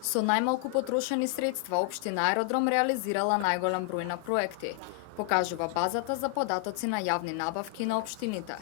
Со најмалку потрошени средства, општина Аеродром реализирала најголем број на проекти, покажува базата за податоци на јавни набавки на општините.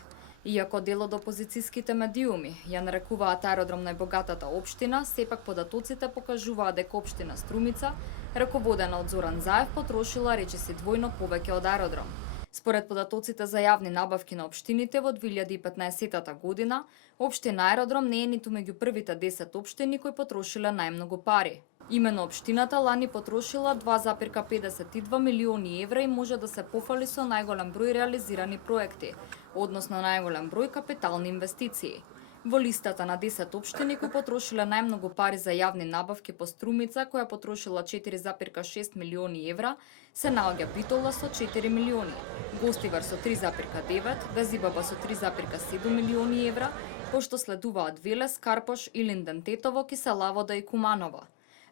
Иако дел од опозицијските медиуми ја нарекуваат Аеродром најбогатата општина, сепак податоците покажуваат дека општина Струмица, раководена од Зоран Заев, потрошила речиси двојно повеќе од Аеродром. Според податоците за јавни набавки на општините во 2015 година, општина Аеродром не е ниту меѓу првите 10 општини кои потрошиле најмногу пари. Имено општината лани потрошила 2,52 милиони евра и може да се пофали со најголем број реализирани проекти, односно најголем број капитални инвестиции. Во листата на 10 општини кои потрошиле најмногу пари за јавни набавки по Струмица, која потрошила 4,6 милиони евра, се наоѓа Битола со 4 милиони, Гостивар со 3,9, Газибаба со 3,7 милиони евра, пошто следуваат Велес, Карпош, Илинден, Тетово, Киселавода и Куманово.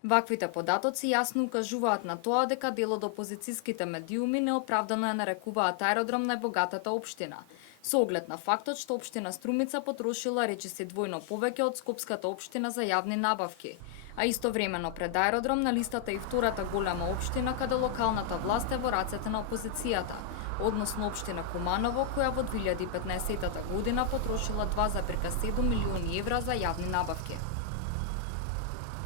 Ваквите податоци јасно укажуваат на тоа дека дел од опозицијските медиуми неоправдано ја нарекуваат Аеродром најбогатата општина, со оглед на фактот што општина Струмица потрошила речиси двојно повеќе од Скопската општина за јавни набавки, а истовремено пред Аеродром на листата и втората голема општина каде локалната власт е во рацете на опозицијата, односно општина Куманово, која во 2015 година потрошила 2,7 милиони евра за јавни набавки.